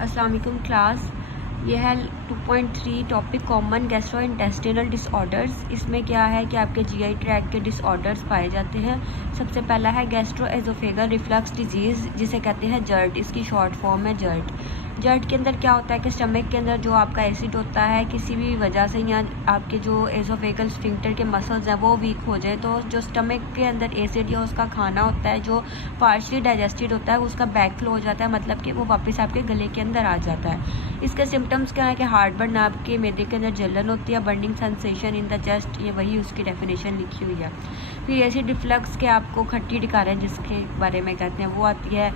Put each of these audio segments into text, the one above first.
अस्सलाम वालेकुम क्लास। ये है 2.3 टॉपिक कॉमन गैस्ट्रोइंटेस्टिनल डिसऑर्डर्स। इसमें क्या है कि आपके जीआई ट्रैक्ट के डिसऑर्डर्स पाए जाते हैं। सबसे पहला है गैस्ट्रोएसोफेगल रिफ्लक्स डिजीज़, जिसे कहते हैं जर्ट। इसकी शॉर्ट फॉर्म है जर्ट। जर्ट के अंदर क्या होता है कि स्टमक के अंदर जो आपका एसिड होता है किसी भी वजह से, या आपके जो एसोफेगल स्फिंक्टर के मसल्स हैं वो वीक हो जाए, तो जो स्टमक के अंदर एसिड या उसका खाना होता है जो पार्शली डाइजेस्टेड होता है उसका बैक फ्लो हो जाता है, मतलब कि वो वापस आपके गले के अंदर आ जाता है। इसके सिम्टम्स क्या है कि हार्ट बर्न, आपके मैदे के अंदर जलन होती है, burning sensation in the chest, ये वही उसकी डेफिनेशन लिखी हुई है। फिर एसिड रिफ्लक्स के आपको खट्टी डिकारें जिसके बारे में कहते हैं वो आती है।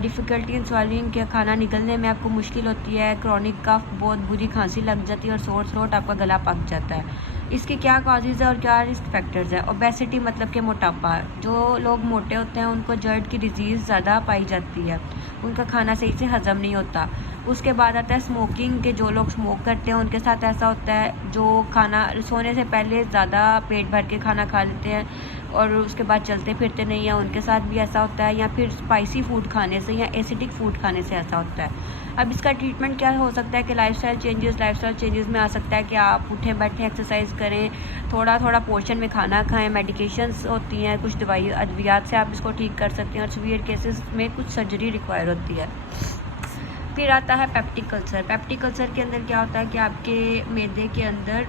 डिफ़िकल्टी इन स्वालिंग के, खाना निकलने में आपको मुश्किल होती है। क्रॉनिक कफ, बहुत बुरी खांसी लग जाती है, और सोर थ्रोट, आपका गला पक जाता है। इसके क्या कॉजेज़ है और क्या रिस्क फैक्टर्स है। ओबेसिटी मतलब कि मोटापा, जो लोग मोटे होते हैं उनको जर्ट की डिजीज़ ज़्यादा पाई जाती है, उनका खाना सही से हज़म नहीं होता। उसके बाद आता है स्मोकिंग के, जो लोग स्मोक करते हैं उनके साथ ऐसा होता है, जो खाना सोने से पहले ज़्यादा पेट भर के खाना खा लेते हैं और उसके बाद चलते फिरते नहीं हैं, उनके साथ भी ऐसा होता है। या फिर स्पाइसी फूड खाने से या एसिडिक फूड खाने से ऐसा होता है। अब इसका ट्रीटमेंट क्या हो सकता है कि लाइफस्टाइल चेंजेस में आ सकता है कि आप उठें बैठें, एक्सरसाइज करें, थोड़ा थोड़ा पोर्शन में खाना खाएं, मेडिकेशंस होती हैं, कुछ दवाई अद्वियात से आप इसको ठीक कर सकते हैं, और सीवियर केसेस में कुछ सर्जरी रिक्वायर होती है। फिर आता है पेप्टिक अल्सर। पेप्टिक अल्सर के अंदर क्या होता है कि आपके मैदे के अंदर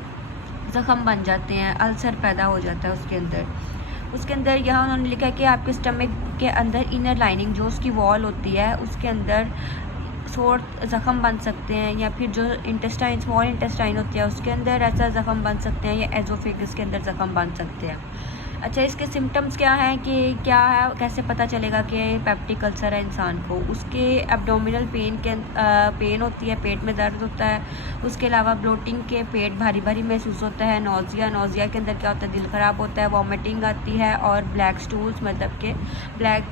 ज़ख़म बन जाते हैं, अल्सर पैदा हो जाता है उसके अंदर यहाँ उन्होंने लिखा है कि आपके स्टमक के अंदर इनर लाइनिंग, जो उसकी वॉल होती है, उसके अंदर सोर ज़ख़म बन सकते हैं, या फिर जो इंटेस्टाइन, स्मॉल इंटेस्टाइन होती है उसके अंदर ऐसा ज़ख़म बन सकते हैं, या एजोफेगस के अंदर ज़ख़म बन सकते हैं। अच्छा, इसके सिम्टम्स क्या हैं कि क्या है, कैसे पता चलेगा कि पेप्टिक अल्सर है इंसान को। उसके एब्डोमिनल पेन होती है, पेट में दर्द होता है। उसके अलावा ब्लोटिंग के, पेट भारी भारी महसूस होता है। नोज़िया के अंदर क्या होता है, दिल ख़राब होता है, वॉमिटिंग आती है, और ब्लैक स्टूल्स मतलब के ब्लैक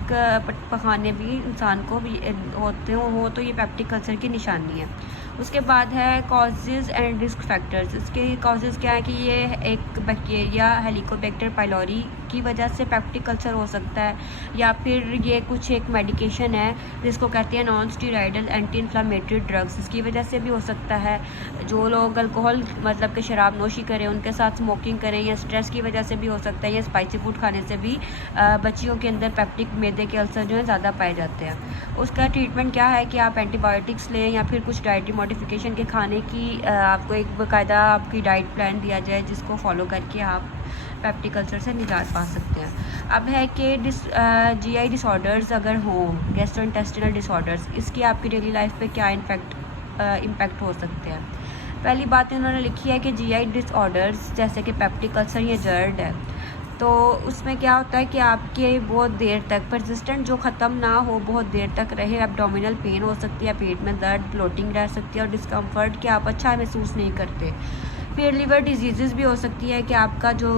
पखाने भी इंसान को भी होते हो तो ये पेप्टिक अल्सर की निशानी है। उसके बाद है कॉजेज़ एंड रिस्क फैक्टर्स। इसके कॉजेज़ क्या है कि ये एक बैक्टीरिया हेलिकोबैक्टर पाइलोरी की वजह से पेप्टिक अल्सर हो सकता है, या फिर ये कुछ एक मेडिकेशन है जिसको कहते हैं non steroidal anti inflammatory drugs, इसकी वजह से भी हो सकता है। जो लोग अल्कोहल मतलब कि शराब नोशी करें, उनके साथ स्मोकिंग करें, या स्ट्रेस की वजह से भी हो सकता है, या स्पाइसी फूड खाने से भी बच्चियों के अंदर पेप्टिक मैदे के अल्सर जो है ज़्यादा पाए जाते हैं। उसका ट्रीटमेंट क्या है कि आप एंटीबायोटिक्स लें, या फिर कुछ डाइटरी मॉडिफिकेशन के खाने की आपको एक बाकायदा आपकी डाइट प्लान दिया जाए, जिसको फॉलो करके आप पेप्टिक अल्सर से निजात पा सकते हैं। अब है कि जीआई डिसऑर्डर्स अगर हों, गैस्ट्रोइंटेस्टिनल डिसऑर्डर्स, इसकी आपकी डेली लाइफ पे क्या इम्पैक्ट हो सकते हैं। पहली बात इन्होंने लिखी है कि जीआई डिसऑर्डर्स जैसे कि पेप्टिक अल्सर या जर्ड है, तो उसमें क्या होता है कि आपके बहुत देर तक परसिस्टेंट जो ख़त्म ना हो, बहुत देर तक रहे, एब्डोमिनल पेन हो सकती है, पेट में दर्द, ब्लोटिंग रह सकती है, और डिस्कम्फर्ट कि आप अच्छा महसूस नहीं करते। फिर लिवर डिजीज़ भी हो सकती है कि आपका जो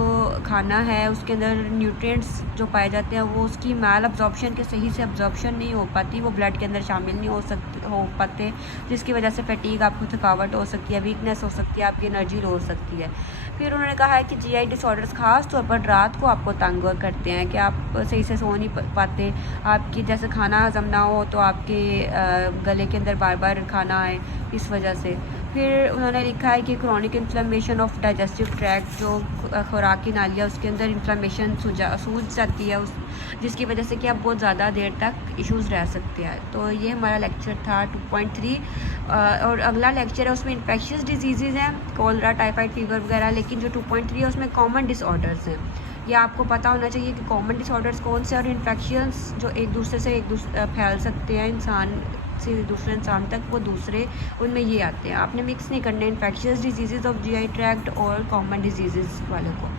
खाना है उसके अंदर न्यूट्रिएंट्स जो पाए जाते हैं वो उसकी मैल अब्जॉर्प्शन के सही से अब्जॉर्प्शन नहीं हो पाती, वो ब्लड के अंदर शामिल नहीं हो पाते, जिसकी वजह से फैटीग, आपको थकावट हो सकती है, वीकनेस हो सकती है, आपकी एनर्जी लो हो सकती है। फिर उन्होंने कहा है कि जीआई डिसऑर्डर्स ख़ास तौर पर रात को आपको तंग करते हैं कि आप सही से सो नहीं पाते, आपकी जैसे खाना हज़म ना हो तो आपके गले के अंदर बार बार खाना आए, इस वजह से। फिर उन्होंने लिखा है कि chronic inflammation of digestive tract, जो खुराक की नाली है उसके अंदर इन्फ्लेमेशन सूज जाती है जिसकी वजह से कि आप बहुत ज़्यादा देर तक इश्यूज़ रह सकते हैं। तो ये हमारा लेक्चर था 2.3, और अगला लेक्चर है उसमें इन्फेक्शियस डिजीज़ हैं, कोलरा, टाइफाइड फीवर वगैरह, लेकिन जो 2.3 है उसमें कॉमन डिसऑर्डर्स हैं। ये आपको पता होना चाहिए कि कॉमन डिसऑर्डर्स कौन से, और इन्फेक्शंस जो एक दूसरे से फैल सकते हैं इंसान से दूसरे इंसान तक, वो दूसरे उनमें ये आते हैं। आपने मिक्स नहीं करना infectious disease of GI tract और कॉमन डिजीज़ वाले को।